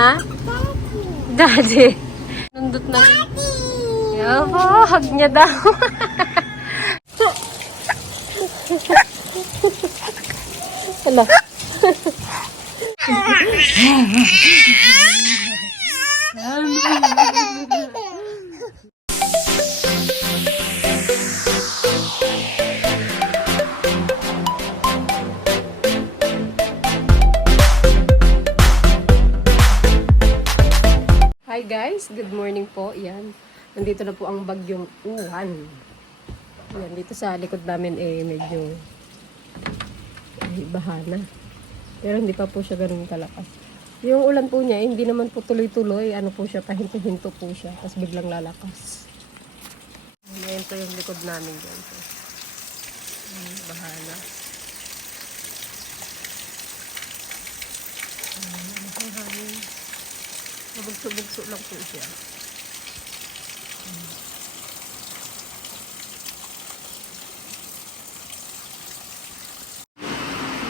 Ha? Daddy. Nundot na. Opo, hug niya daw. Hala. Hi guys, good morning po. Yan. Nandito na po ang bagyong Uwan. Yan, dito sa likod namin medyo bahana. Pero hindi pa po siya ganun kalakas. Yung ulan po niya, hindi naman po tuloy-tuloy. Ano po siya, pahinto-hinto po siya. Tapos biglang lalakas. Ngayon po yung likod namin dyan. Bahana. Mabugso-bugso lang po siya.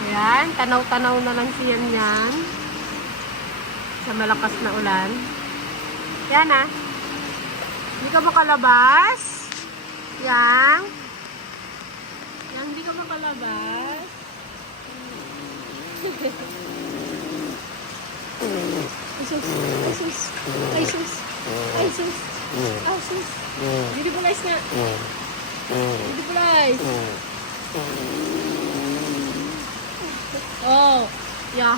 Ayan, tanaw-tanaw na lang siya yan. Sa malakas na ulan. Yan ah. Hindi ka makalabas. Yan. Yan, hindi ka makalabas. Ay sus, ay sus, ay sus, ay sus, ay sus. Beautiful eyes nga. Beautiful eyes. Oh, yeah.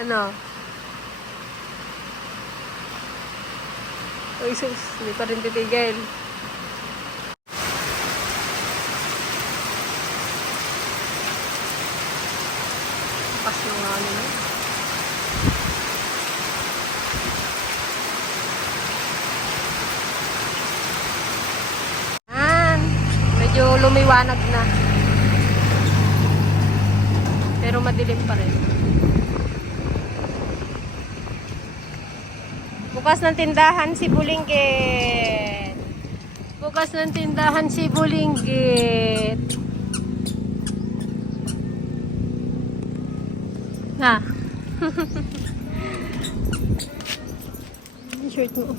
Ano? Ay sus, hindi pa rin titigil. Pas na nga nila. Medyo lumiwanag na. Pero madilim pa rin. Bukas ng tindahan si Bulinggit. Bukas ng tindahan si Bulinggit. Ha? Shirt mo.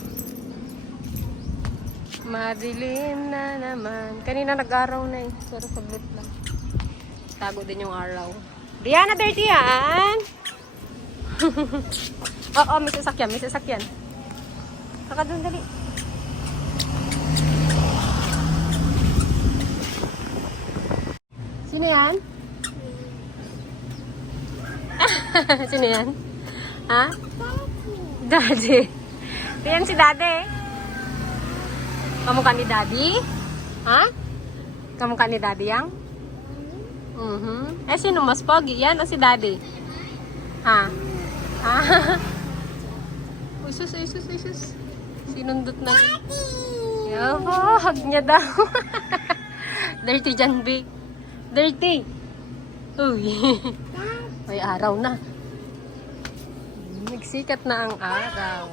Madilim na naman. Kanina nag-araw na eh. Pero paglit lang. Tago din yung araw. Diana, dirty yan! Oo, may sasakyan. May sasakyan. Saka doon, dali. Sino yan? Sino yan? Ha? Daddy. Yan si Daddy. Kamukha ni Daddy? Ha? Kamukha ni Daddy yang? Eh, sino mas pogi? Yan o si Daddy? Ha? Ha? Usus, usus, usus. Sinundot na. Yopo, hug niya daw. Dirty dyan, big. Dirty. Uy. May araw na. Nagsikat na ang araw.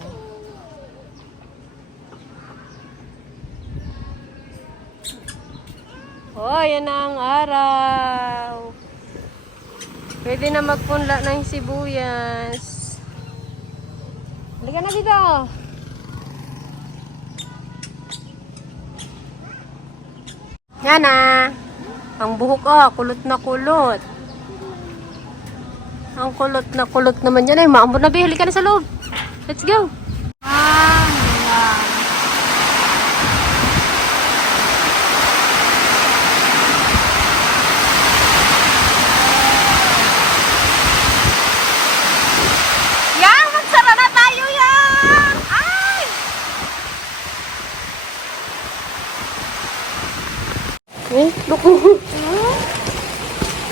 Oh, yan na ang araw. Pwede na magpunla ng sibuyas. Halika na dito. Yan na. Ang buhok kulot na kulot. Ang kulot na kulot naman yan. Ay, maambon na ba? Halika na sa loob. Let's go.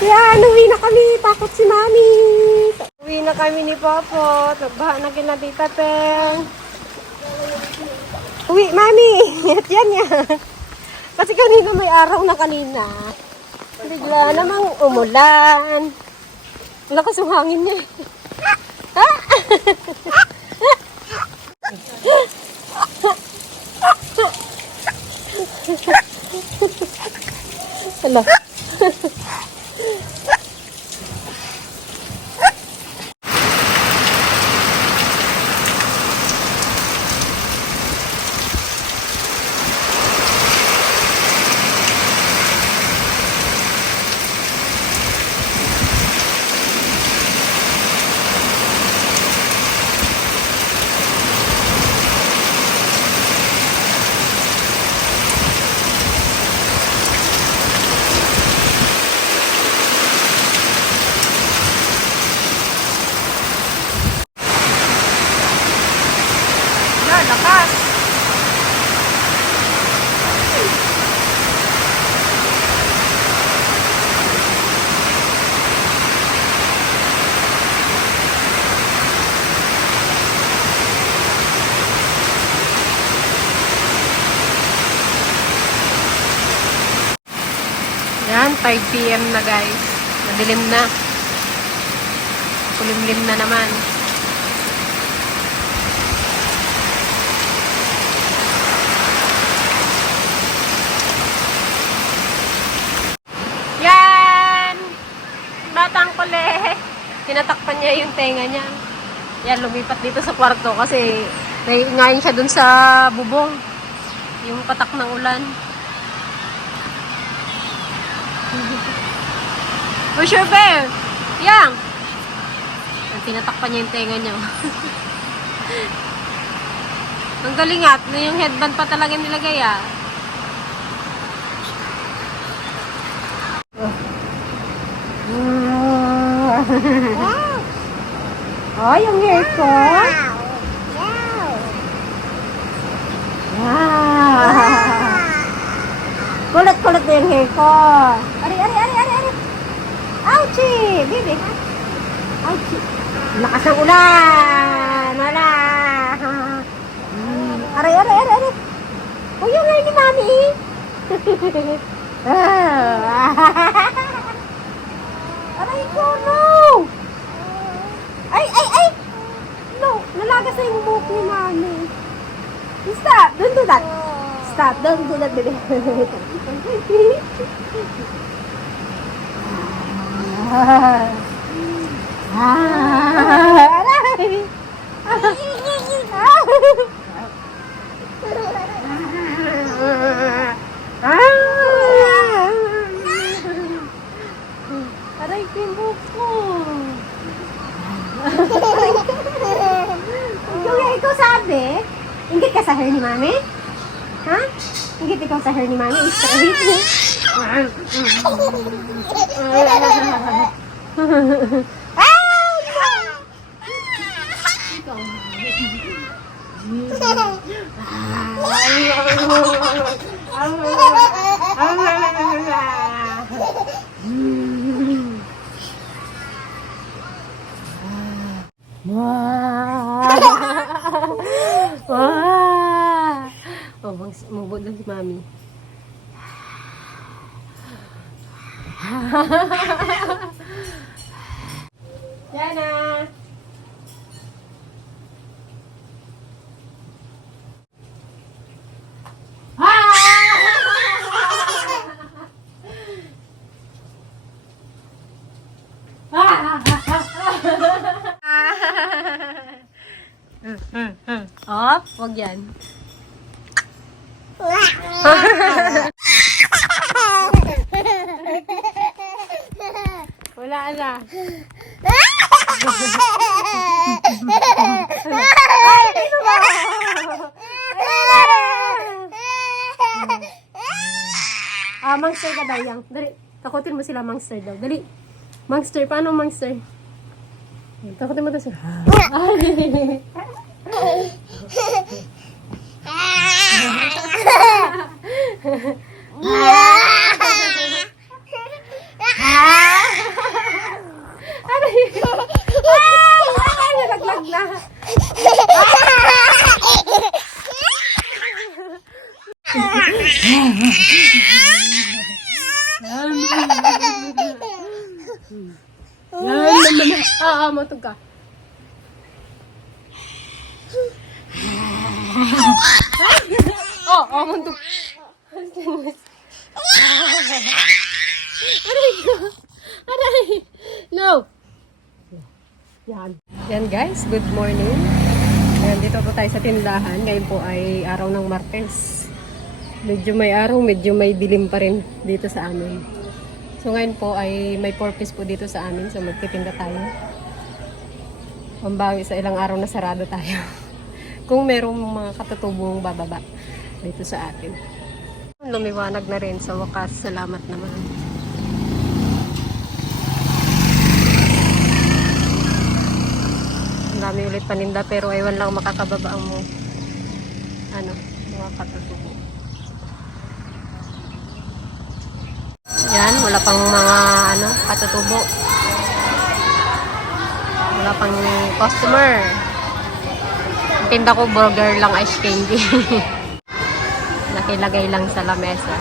Yan, uwi na kami. Takot si Mami. Uwi na kami ni Popot. Nagbaha na kina Tita Peng. Uwi, Mami. At yan yan. Kasi kanina may araw na kanina. Bigla namang umulan. Lakas yung hangin niya. Ha? Hala. Yan, 5 PM na guys. Madilim na. Kulimlim na naman. Yan! Batang kulit. Tinatakpan niya yung tenga niya. Yan, lumipat dito sa kwarto kasi naiingayin siya dun sa bubong. Yung patak ng ulan. For sure, bear. Yang. Tinatakpan niya yung tenga niya. Ang galing at. Yung headband pa talaga nilagay ah. Oh, yung hair ko. Wow. Kulit-kulit na yung hair ko. Ari. Ouchie! Baby, ha? Ouchie. Lakas ng ulan! Wala! Aray! Oh, yung hair ni Mami! Aray ko, no! Ay! No! Nalagas na yung buhok ni Mami. Stop! Don't do that! Stop! Don't do that, baby. Aray, pimbok ko. Kuya, ikaw sabi? Ingit ka sa hair ni Mami? Ha? Ingit ikaw sa hair ni Mami? Straight? Oh, mabot lang si Mami. Yana! Op, wag yan. Wala na. Mangster ka daw, Yang. Dali, takutin mo sila, mangster daw. Dali. Mangster, paano mangster? Takutin mo daw sila. Nalaglag na. Matog ka. Matog. Aray. No. Yan guys, good morning. Ayan, dito po tayo sa tindahan. Ngayon po ay araw ng Martes. Medyo may araw, medyo may dilim pa rin dito sa amin. So ngayon po ay may purpose po dito sa amin. So magtitinda tayo. Pambawi sa ilang araw na sarado tayo. Kung merong mga katutubong bababa dito sa atin. Lumiwanag na rin sa wakas. Salamat naman. Ang dami ulit paninda pero ewan lang makakababa ang mga katutubo. Yan, wala pang mga katutubo. Wala pang customer. Ang tinda ko burger lang, ice candy. Nakilagay lang sa lamesa.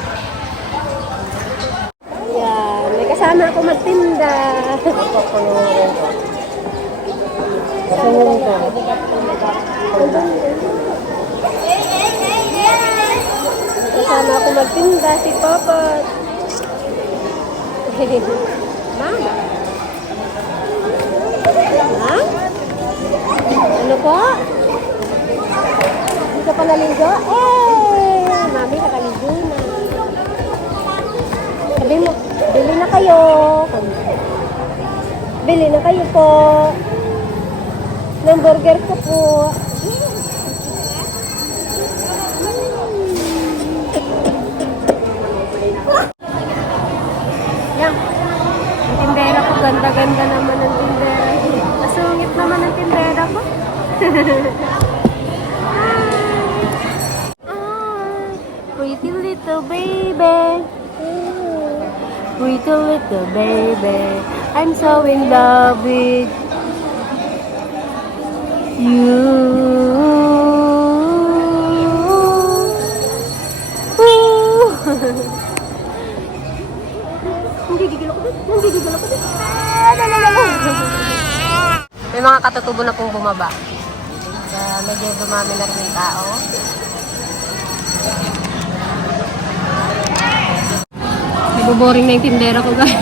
Kasama ako magtinda. Kasama ako magtinda si Popot. Mama. Ha? Ano po? Hindi ka pa naligo? Mami, nakaligo na. Sabi mo, bili na kayo. Bili na kayo po. Ng burger ko po. Yan. Ang tindera ko, ganda-ganda naman ang tindera. Masungit naman ang tindera ko. Pretty little baby. Pretty little baby. I'm so in love with you. Nanggigigil ako dito. May mga katutubo na pong bumaba. Medyo dumami na rin yung tao. Naboboring na yung tindera ko, guys.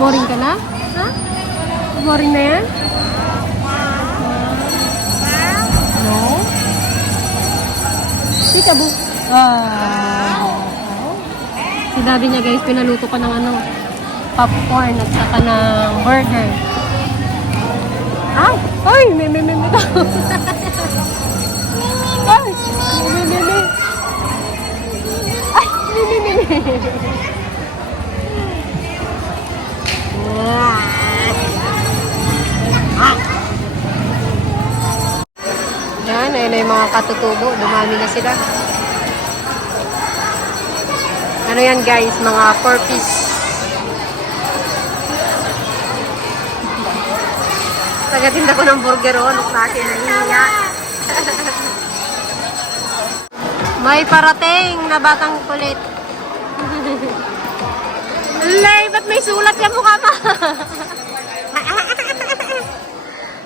Boring ka na? Ha? Boring na yan? No? Tita bu. Sinabi niya, guys, pinaluto ka ng ano, popcorn at saka ng burger. Ay! Ay! May tao. Ay! Ay! Yan, ayun na yung mga katutubo. Dumami na sila. Ano yan, guys? Mga 4-piece. Tagatinda ko ng burger o. Look natin, nahihiya. May parating na batang kulit. Lay, ba't may sulat yan mukha mo?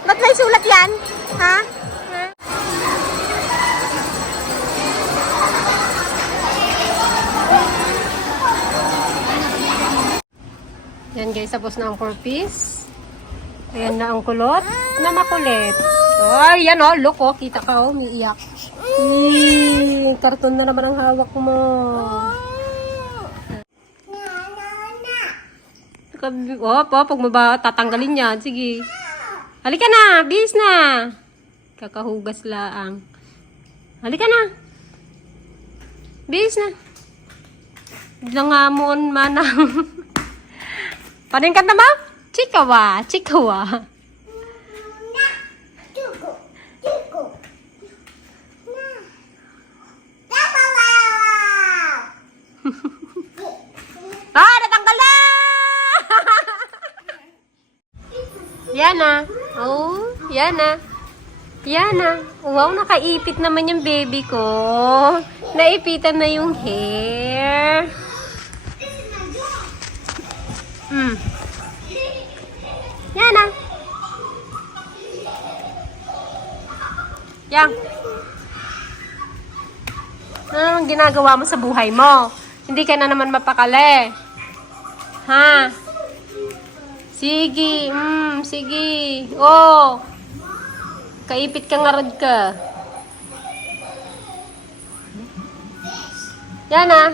Ba't may sulat yan? Ha? Yan guys, tapos na ang 4-piece. Ayan na ang kulot na makulit. Ay, yan o, look o, kita ka o, umiiyak. Karton na naman ang hawak mo. Pag mo ba tatanggalin yan? Sige. Halika na, bis na. Kakahugas laang. Halika na. Bis na. Langamon manang. Paano yung kanta mo? Chikawa, chikawa. Natanggal na! Yan na. Oh, yan na. Yan na. Wow, nakaipit naman yung baby ko. Naipitan na yung hair. Yan na. Yang. Anong ginagawa mo sa buhay mo? Hindi ka na naman mapakali. Ha? Sige. Sige. Oh. Kaipit ka nga rad ka. Yan ah.